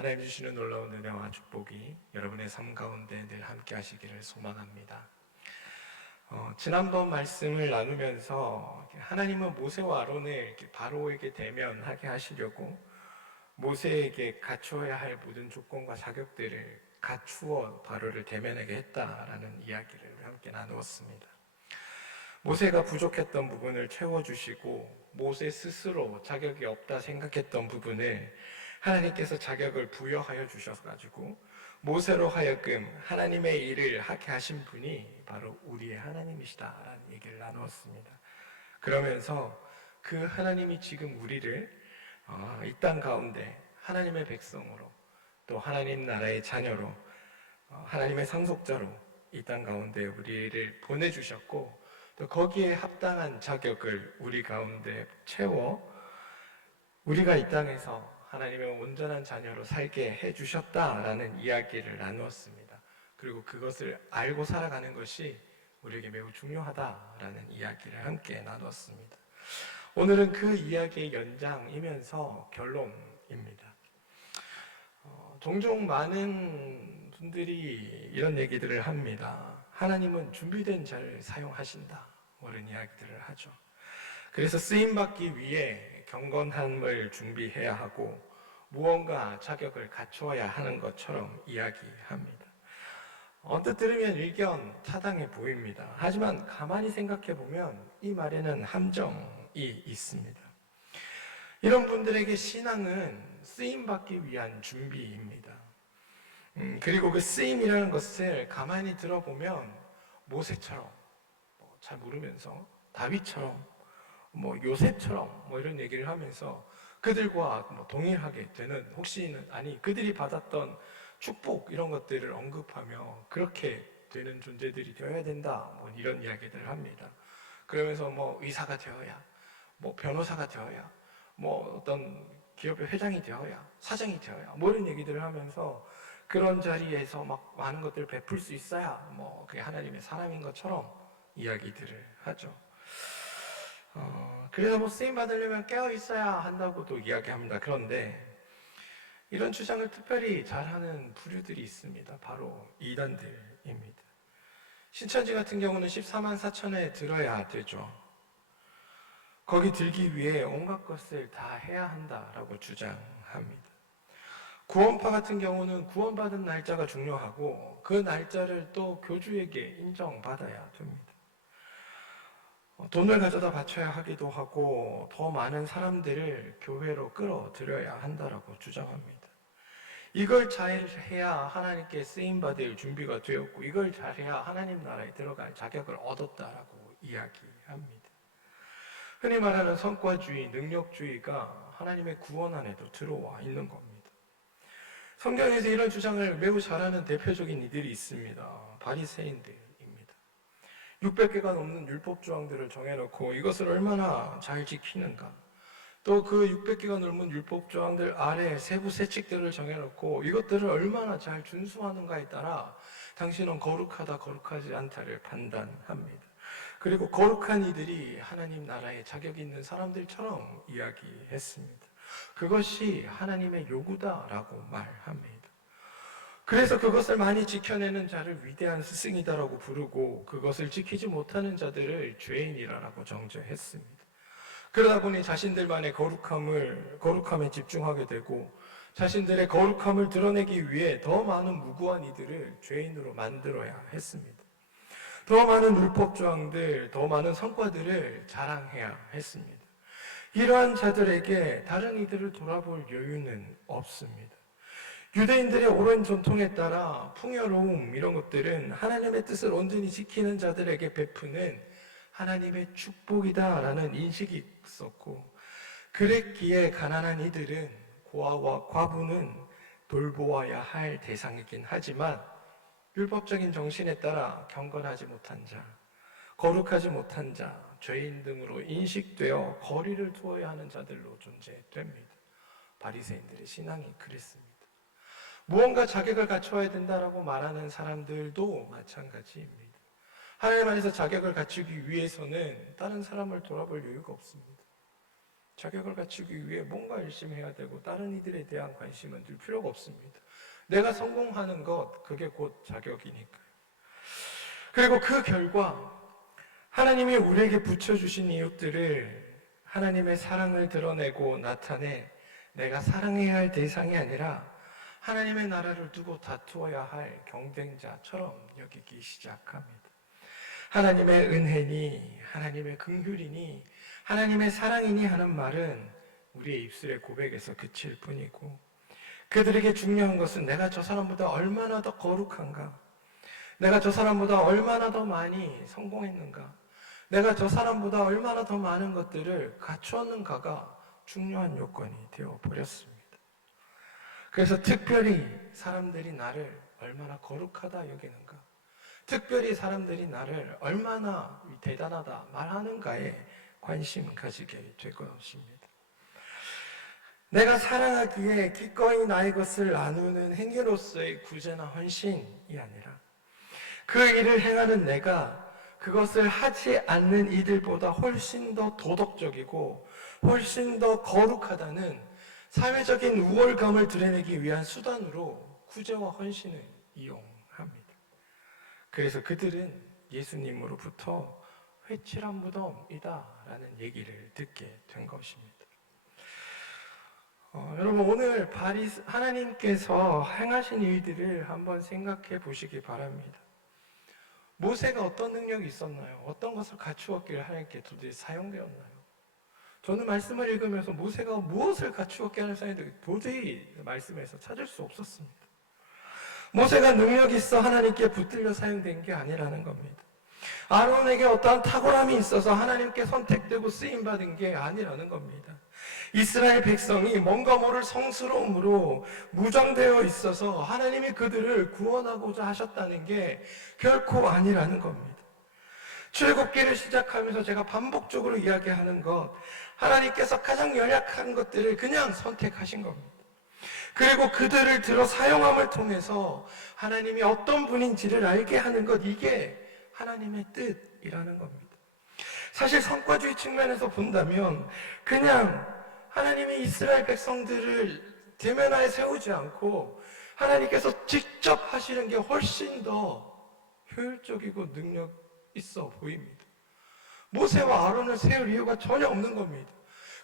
하나님 주시는 놀라운 은혜와 축복이 여러분의 삶 가운데 늘 함께 하시기를 소망합니다. 지난번 말씀을 나누면서 하나님은 모세와 아론을 이렇게 바로에게 대면하게 하시려고 모세에게 갖추어야 할 모든 조건과 자격들을 갖추어 바로를 대면하게 했다라는 이야기를 함께 나누었습니다. 모세가 부족했던 부분을 채워주시고 모세 스스로 자격이 없다 생각했던 부분을 하나님께서 자격을 부여하여 주셔가지고 모세로 하여금 하나님의 일을 하게 하신 분이 바로 우리의 하나님이시다라는 얘기를 나누었습니다. 그러면서 그 하나님이 지금 우리를 이 땅 가운데 하나님의 백성으로 또 하나님 나라의 자녀로 하나님의 상속자로 이 땅 가운데 우리를 보내주셨고 또 거기에 합당한 자격을 우리 가운데 채워 우리가 이 땅에서 하나님의 온전한 자녀로 살게 해주셨다라는 이야기를 나누었습니다. 그리고 그것을 알고 살아가는 것이 우리에게 매우 중요하다라는 이야기를 함께 나누었습니다. 오늘은 그 이야기의 연장이면서 결론입니다. 종종 많은 분들이 이런 얘기들을 합니다. 하나님은 준비된 자를 사용하신다. 이런 이야기들을 하죠. 그래서 쓰임받기 위해 경건함을 준비해야 하고 무언가 자격을 갖추어야 하는 것처럼 이야기합니다. 언뜻 들으면 일견 타당해 보입니다. 하지만 가만히 생각해 보면 이 말에는 함정이 있습니다. 이런 분들에게 신앙은 쓰임받기 위한 준비입니다. 그리고 그 쓰임이라는 것을 가만히 들어보면 모세처럼 잘 모르면서 다윗처럼 요셉처럼 이런 얘기를 하면서 그들과 동일하게 되는 혹시는 그들이 받았던 축복 이런 것들을 언급하며 그렇게 되는 존재들이 되어야 된다 이런 이야기들을 합니다. 그러면서 의사가 되어야 변호사가 되어야 어떤 기업의 회장이 되어야 사장이 되어야 이런 얘기들을 하면서 그런 자리에서 많은 것들을 베풀 수 있어야 그게 하나님의 사람인 것처럼 이야기들을 하죠. 그래서 쓰임 받으려면 깨어 있어야 한다고도 이야기합니다. 그런데 이런 주장을 특별히 잘하는 부류들이 있습니다. 바로 이단들입니다. 신천지 같은 경우는 14만 4천에 들어야 되죠. 거기 들기 위해 온갖 것을 다 해야 한다라고 주장합니다. 구원파 같은 경우는 구원받은 날짜가 중요하고 그 날짜를 또 교주에게 인정받아야 됩니다. 돈을 가져다 바쳐야 하기도 하고 더 많은 사람들을 교회로 끌어들여야 한다라고 주장합니다. 이걸 잘해야 하나님께 쓰임받을 준비가 되었고 이걸 잘해야 하나님 나라에 들어갈 자격을 얻었다라고 이야기합니다. 흔히 말하는 성과주의, 능력주의가 하나님의 구원 안에도 들어와 있는 겁니다. 성경에서 이런 주장을 매우 잘하는 대표적인 이들이 있습니다. 바리새인들입니다. 600개가 넘는 율법 조항들을 정해놓고 이것을 얼마나 잘 지키는가, 또 그 600개가 넘는 율법 조항들 아래 세부 세칙들을 정해놓고 이것들을 얼마나 잘 준수하는가에 따라 당신은 거룩하다 거룩하지 않다를 판단합니다. 그리고 거룩한 이들이 하나님 나라에 자격이 있는 사람들처럼 이야기했습니다. 그것이 하나님의 요구다라고 말합니다. 그래서 그것을 많이 지켜내는 자를 위대한 스승이다라고 부르고 그것을 지키지 못하는 자들을 죄인이라고 정죄했습니다. 그러다 보니 자신들만의 거룩함에 집중하게 되고 자신들의 거룩함을 드러내기 위해 더 많은 무고한 이들을 죄인으로 만들어야 했습니다. 더 많은 율법 조항들, 더 많은 성과들을 자랑해야 했습니다. 이러한 자들에게 다른 이들을 돌아볼 여유는 없습니다. 유대인들의 오랜 전통에 따라 풍요로움 이런 것들은 하나님의 뜻을 온전히 지키는 자들에게 베푸는 하나님의 축복이다라는 인식이 있었고, 그랬기에 가난한 이들은 고아와 과부는 돌보아야 할 대상이긴 하지만 율법적인 정신에 따라 경건하지 못한 자, 거룩하지 못한 자, 죄인 등으로 인식되어 거리를 두어야 하는 자들로 존재됩니다. 바리새인들의 신앙이 그랬습니다. 무언가 자격을 갖춰야 된다라고 말하는 사람들도 마찬가지입니다. 하나님 안에서 자격을 갖추기 위해서는 다른 사람을 돌아볼 여유가 없습니다. 자격을 갖추기 위해 뭔가 열심히 해야 되고 다른 이들에 대한 관심은 들 필요가 없습니다. 내가 성공하는 것, 그게 곧 자격이니까. 그리고 그 결과 하나님이 우리에게 붙여주신 이웃들을 하나님의 사랑을 드러내고 나타내 내가 사랑해야 할 대상이 아니라 하나님의 나라를 두고 다투어야 할 경쟁자처럼 여기기 시작합니다. 하나님의 은혜니, 하나님의 긍휼이니, 하나님의 사랑이니 하는 말은 우리의 입술의 고백에서 그칠 뿐이고, 그들에게 중요한 것은 내가 저 사람보다 얼마나 더 거룩한가, 내가 저 사람보다 얼마나 더 많이 성공했는가, 내가 저 사람보다 얼마나 더 많은 것들을 갖추었는가가 중요한 요건이 되어버렸습니다. 그래서 특별히 사람들이 나를 얼마나 거룩하다 여기는가, 특별히 사람들이 나를 얼마나 대단하다 말하는가에 관심 가지게 될 것입니다. 내가 사랑하기에 기꺼이 나의 것을 나누는 행위로서의 구제나 헌신이 아니라 그 일을 행하는 내가 그것을 하지 않는 이들보다 훨씬 더 도덕적이고 훨씬 더 거룩하다는 사회적인 우월감을 드러내기 위한 수단으로 구제와 헌신을 이용합니다. 그래서 그들은 예수님으로부터 회칠한 무덤이다라는 얘기를 듣게 된 것입니다. 여러분, 오늘 하나님께서 행하신 일들을 한번 생각해 보시기 바랍니다. 모세가 어떤 능력이 있었나요? 어떤 것을 갖추었기를 하나님께 도저히 사용되었나요? 저는 말씀을 읽으면서 모세가 무엇을 갖추었게 하는 사람인데 도저히 말씀에서 찾을 수 없었습니다. 모세가 능력이 있어 하나님께 붙들려 사용된 게 아니라는 겁니다. 아론에게 어떠한 탁월함이 있어서 하나님께 선택되고 쓰임받은 게 아니라는 겁니다. 이스라엘 백성이 뭔가 모를 성스러움으로 무장되어 있어서 하나님이 그들을 구원하고자 하셨다는 게 결코 아니라는 겁니다. 출애굽기를 시작하면서 제가 반복적으로 이야기하는 것, 하나님께서 가장 연약한 것들을 그냥 선택하신 겁니다. 그리고 그들을 들어 사용함을 통해서 하나님이 어떤 분인지를 알게 하는 것, 이게 하나님의 뜻이라는 겁니다. 사실 성과주의 측면에서 본다면 그냥 하나님이 이스라엘 백성들을 대면하에 세우지 않고 하나님께서 직접 하시는 게 훨씬 더 효율적이고 능력 있어 보입니다. 모세와 아론을 세울 이유가 전혀 없는 겁니다.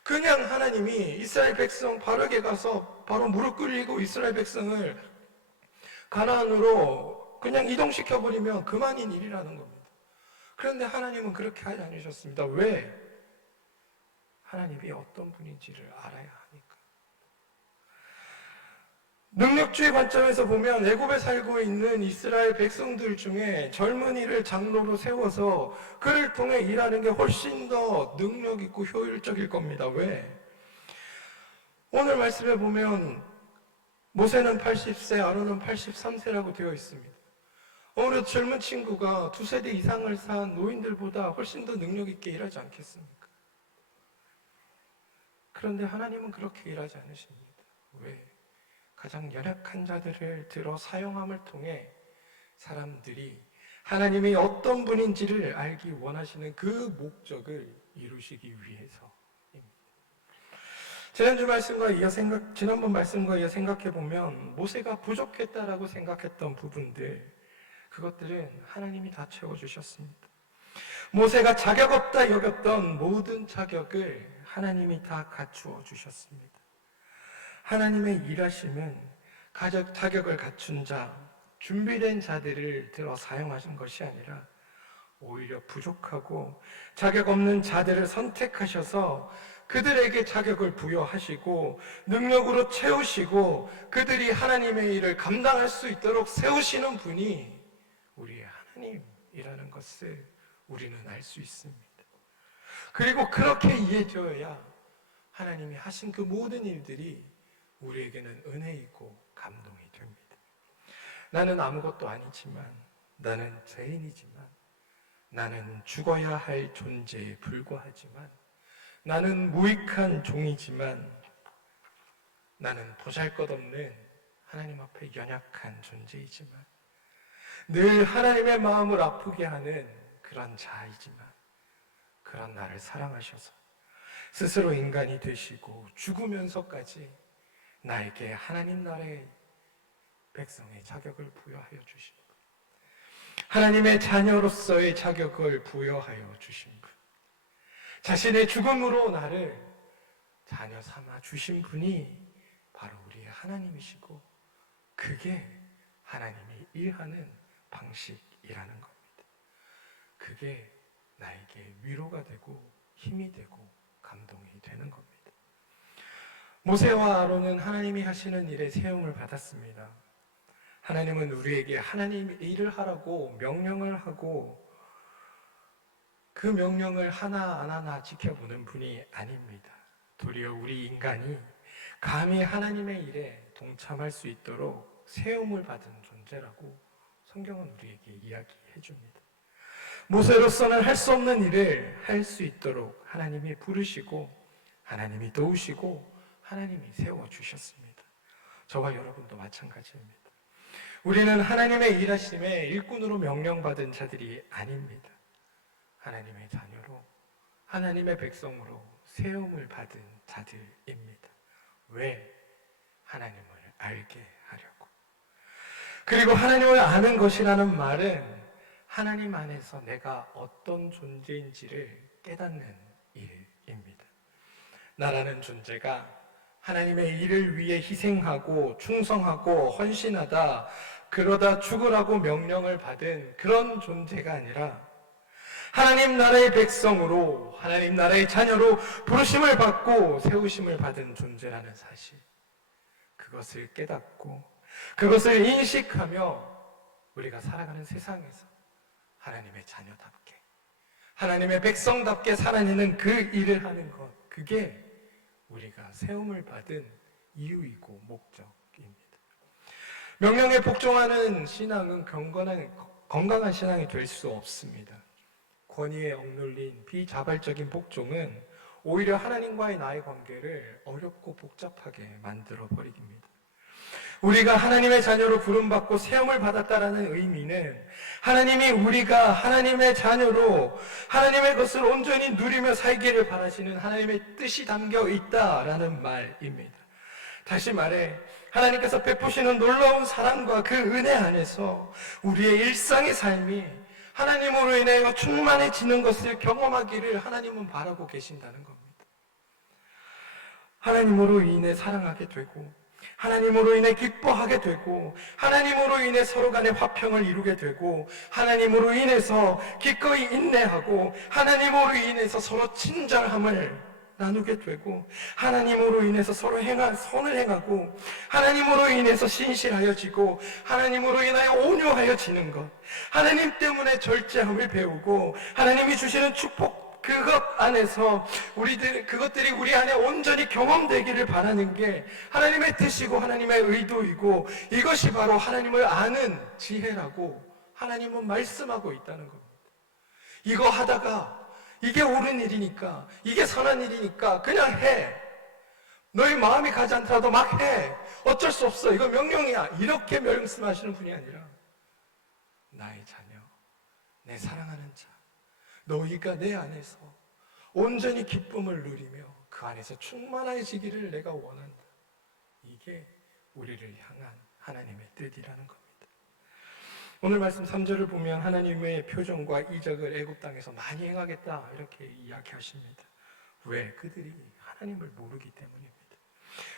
그냥 하나님이 이스라엘 백성 바르게 가서 바로 무릎 꿇리고 이스라엘 백성을 가나안으로 그냥 이동시켜버리면 그만인 일이라는 겁니다. 그런데 하나님은 그렇게 하지 않으셨습니다. 왜? 하나님이 어떤 분인지를 알아야 하니까. 능력주의 관점에서 보면 애굽에 살고 있는 이스라엘 백성들 중에 젊은이를 장로로 세워서 그를 통해 일하는 게 훨씬 더 능력 있고 효율적일 겁니다. 왜? 오늘 말씀에 보면 모세는 80세, 아론은 83세라고 되어 있습니다. 오늘 젊은 친구가 2세대 이상을 산 노인들보다 훨씬 더 능력 있게 일하지 않겠습니까? 그런데 하나님은 그렇게 일하지 않으십니다. 왜? 가장 연약한 자들을 들어 사용함을 통해 사람들이 하나님이 어떤 분인지를 알기 원하시는 그 목적을 이루시기 위해서입니다. 지난번 말씀과 이어 생각해 보면 모세가 부족했다라고 생각했던 부분들, 그것들은 하나님이 다 채워주셨습니다. 모세가 자격 없다 여겼던 모든 자격을 하나님이 다 갖추어 주셨습니다. 하나님의 일하심은 자격을 갖춘 자, 준비된 자들을 들어 사용하신 것이 아니라 오히려 부족하고 자격 없는 자들을 선택하셔서 그들에게 자격을 부여하시고 능력으로 채우시고 그들이 하나님의 일을 감당할 수 있도록 세우시는 분이 우리의 하나님이라는 것을 우리는 알 수 있습니다. 그리고 그렇게 이해되어야 하나님이 하신 그 모든 일들이 우리에게는 은혜이고 감동이 됩니다. 나는 아무것도 아니지만, 나는 죄인이지만, 나는 죽어야 할 존재에 불과하지만, 나는 무익한 종이지만, 나는 보잘것없는 하나님 앞에 연약한 존재이지만, 늘 하나님의 마음을 아프게 하는 그런 자이지만, 그런 나를 사랑하셔서 스스로 인간이 되시고 죽으면서까지 나에게 하나님 나라의 백성의 자격을 부여하여 주신 분, 하나님의 자녀로서의 자격을 부여하여 주신 분, 자신의 죽음으로 나를 자녀 삼아 주신 분이 바로 우리의 하나님이시고, 그게 하나님이 일하는 방식이라는 겁니다. 그게 나에게 위로가 되고 힘이 되고 감동이 되는 겁니다. 모세와 아론은 하나님이 하시는 일에 세움을 받았습니다. 하나님은 우리에게 하나님의 일을 하라고 명령을 하고 그 명령을 하나하나 지켜보는 분이 아닙니다. 도리어 우리 인간이 감히 하나님의 일에 동참할 수 있도록 세움을 받은 존재라고 성경은 우리에게 이야기해 줍니다. 모세로서는 할 수 없는 일을 할 수 있도록 하나님이 부르시고 하나님이 도우시고 하나님이 세워주셨습니다. 저와 여러분도 마찬가지입니다. 우리는 하나님의 일하심에 일꾼으로 명령받은 자들이 아닙니다. 하나님의 자녀로, 하나님의 백성으로 세움을 받은 자들입니다. 왜? 하나님을 알게 하려고. 그리고 하나님을 아는 것이라는 말은 하나님 안에서 내가 어떤 존재인지를 깨닫는 일입니다. 나라는 존재가 하나님의 일을 위해 희생하고 충성하고 헌신하다, 그러다 죽으라고 명령을 받은 그런 존재가 아니라 하나님 나라의 백성으로, 하나님 나라의 자녀로 부르심을 받고 세우심을 받은 존재라는 사실, 그것을 깨닫고 그것을 인식하며 우리가 살아가는 세상에서 하나님의 자녀답게, 하나님의 백성답게 살아내는 그 일을 하는 것, 그게 우리가 세움을 받은 이유이고 목적입니다. 명령에 복종하는 신앙은 건강한 신앙이 될 수 없습니다. 권위에 억눌린 비자발적인 복종은 오히려 하나님과의 나의 관계를 어렵고 복잡하게 만들어 버립니다. 우리가 하나님의 자녀로 부름받고 세움을 받았다라는 의미는 하나님이 우리가 하나님의 자녀로 하나님의 것을 온전히 누리며 살기를 바라시는 하나님의 뜻이 담겨 있다라는 말입니다. 다시 말해 하나님께서 베푸시는 놀라운 사랑과 그 은혜 안에서 우리의 일상의 삶이 하나님으로 인하여 충만해지는 것을 경험하기를 하나님은 바라고 계신다는 겁니다. 하나님으로 인해 사랑하게 되고 하나님으로 인해 기뻐하게 되고 하나님으로 인해 서로 간의 화평을 이루게 되고 하나님으로 인해서 기꺼이 인내하고 하나님으로 인해서 서로 친절함을 나누게 되고 하나님으로 인해서 서로 선을 행하고 하나님으로 인해서 신실하여지고 하나님으로 인하여 온유하여지는 것, 하나님 때문에 절제함을 배우고 하나님이 주시는 축복, 그것 안에서 그것들이 우리 안에 온전히 경험되기를 바라는 게 하나님의 뜻이고 하나님의 의도이고 이것이 바로 하나님을 아는 지혜라고 하나님은 말씀하고 있다는 겁니다. 이거 하다가 이게 옳은 일이니까, 이게 선한 일이니까 그냥 해. 너희 마음이 가지 않더라도 막 해. 어쩔 수 없어. 이거 명령이야. 이렇게 말씀하시는 분이 아니라 나의 자녀, 내 사랑하는 자, 너희가 내 안에서 온전히 기쁨을 누리며 그 안에서 충만해지기를 내가 원한다. 이게 우리를 향한 하나님의 뜻이라는 겁니다. 오늘 말씀 3절을 보면 하나님의 표정과 이적을 애굽 땅에서 많이 행하겠다 이렇게 이야기하십니다. 왜? 그들이 하나님을 모르기 때문입니다.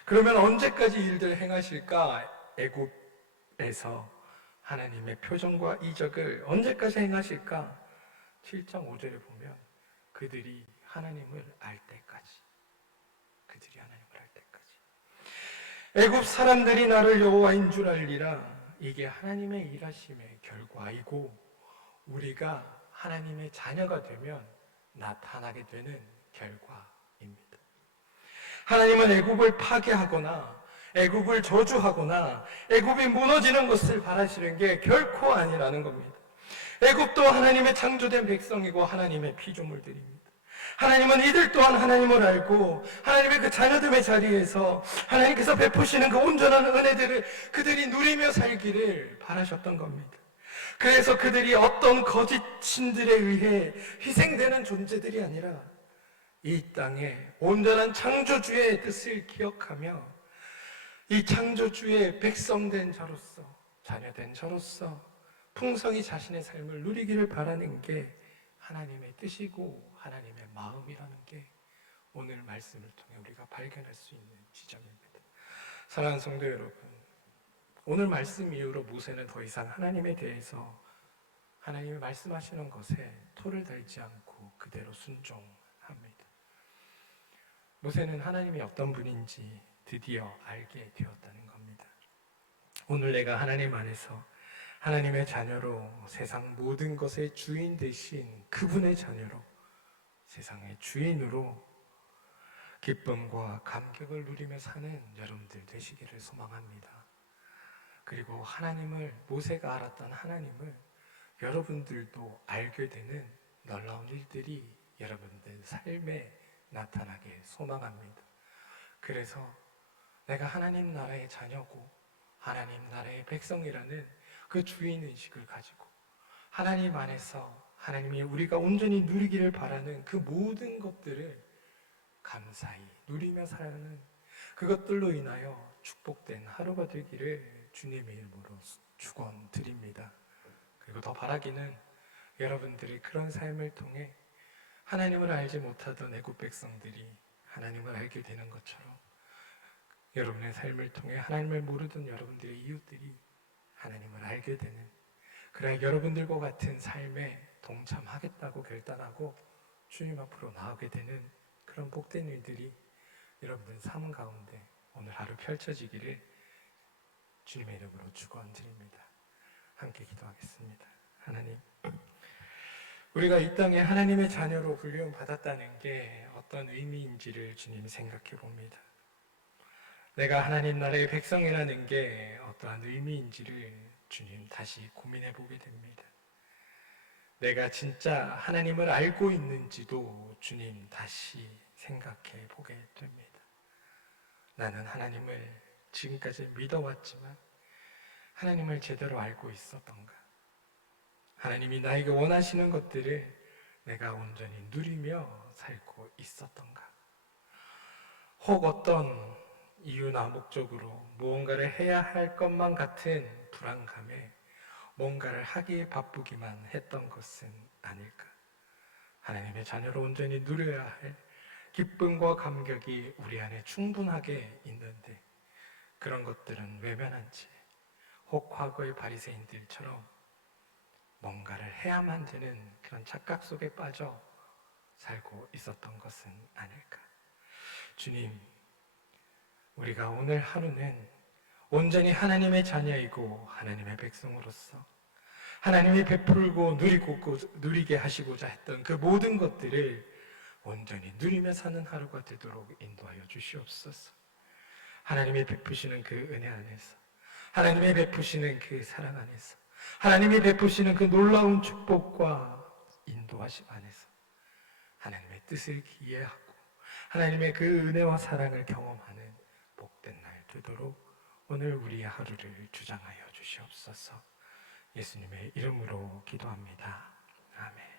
그러면 언제까지 일들을 행하실까? 애굽에서 하나님의 표정과 이적을 언제까지 행하실까? 7장 5절에 보면 그들이 하나님을 알 때까지, 그들이 하나님을 알 때까지. 애굽 사람들이 나를 여호와인 줄 알리라. 이게 하나님의 일하심의 결과이고 우리가 하나님의 자녀가 되면 나타나게 되는 결과입니다. 하나님은 애굽을 파괴하거나 애굽을 저주하거나 애굽이 무너지는 것을 바라시는 게 결코 아니라는 겁니다. 애굽도 하나님의 창조된 백성이고 하나님의 피조물들입니다. 하나님은 이들 또한 하나님을 알고 하나님의 그 자녀됨의 자리에서 하나님께서 베푸시는 그 온전한 은혜들을 그들이 누리며 살기를 바라셨던 겁니다. 그래서 그들이 어떤 거짓 신들에 의해 희생되는 존재들이 아니라 이 땅에 온전한 창조주의 뜻을 기억하며 이 창조주의 백성된 자로서, 자녀된 자로서 풍성히 자신의 삶을 누리기를 바라는 게 하나님의 뜻이고 하나님의 마음이라는 게 오늘 말씀을 통해 우리가 발견할 수 있는 지점입니다. 사랑하는 성도 여러분, 오늘 말씀 이후로 모세는 더 이상 하나님에 대해서 하나님이 말씀하시는 것에 토를 달지 않고 그대로 순종합니다. 모세는 하나님이 어떤 분인지 드디어 알게 되었다는 겁니다. 오늘 내가 하나님 안에서 하나님의 자녀로 세상 모든 것의 주인 되신 그분의 자녀로 세상의 주인으로 기쁨과 감격을 누리며 사는 여러분들 되시기를 소망합니다. 그리고 하나님을, 모세가 알았던 하나님을 여러분들도 알게 되는 놀라운 일들이 여러분들 삶에 나타나게 소망합니다. 그래서 내가 하나님 나라의 자녀고 하나님 나라의 백성이라는 그 주인의식을 가지고 하나님 안에서 하나님이 우리가 온전히 누리기를 바라는 그 모든 것들을 감사히 누리며 살아가는 그것들로 인하여 축복된 하루가 되기를 주님의 이름으로 축원드립니다. 그리고 더 바라기는 여러분들이 그런 삶을 통해 하나님을 알지 못하던 애국 백성들이 하나님을 알게 되는 것처럼 여러분의 삶을 통해 하나님을 모르던 여러분들의 이웃들이 하나님을 알게 되는, 그래야 여러분들과 같은 삶에 동참하겠다고 결단하고 주님 앞으로 나오게 되는 그런 복된 일들이 여러분들 삶 가운데 오늘 하루 펼쳐지기를 주님의 이름으로 축원드립니다. 함께 기도하겠습니다. 하나님, 우리가 이 땅에 하나님의 자녀로 불리움 받았다는 게 어떤 의미인지를 주님 생각해 봅니다. 내가 하나님 나라의 백성이라는 게 어떠한 의미인지를 주님 다시 고민해 보게 됩니다. 내가 진짜 하나님을 알고 있는지도 주님 다시 생각해 보게 됩니다. 나는 하나님을 지금까지 믿어왔지만 하나님을 제대로 알고 있었던가? 하나님이 나에게 원하시는 것들을 내가 온전히 누리며 살고 있었던가? 혹 어떤 이유나 목적으로 무언가를 해야 할 것만 같은 불안감에 뭔가를 하기에 바쁘기만 했던 것은 아닐까? 하나님의 자녀로 온전히 누려야 할 기쁨과 감격이 우리 안에 충분하게 있는데 그런 것들은 외면한 채 혹 과거의 바리새인들처럼 뭔가를 해야만 되는 그런 착각 속에 빠져 살고 있었던 것은 아닐까? 주님, 우리가 오늘 하루는 온전히 하나님의 자녀이고 하나님의 백성으로서 하나님이 베풀고 누리게 하시고자 했던 그 모든 것들을 온전히 누리며 사는 하루가 되도록 인도하여 주시옵소서. 하나님이 베푸시는 그 은혜 안에서, 하나님이 베푸시는 그 사랑 안에서, 하나님이 베푸시는 그 놀라운 축복과 인도하심 안에서 하나님의 뜻을 이해하고 하나님의 그 은혜와 사랑을 경험하는 복된 날 되도록 오늘 우리의 하루를 주장하여 주시옵소서. 예수님의 이름으로 기도합니다. 아멘.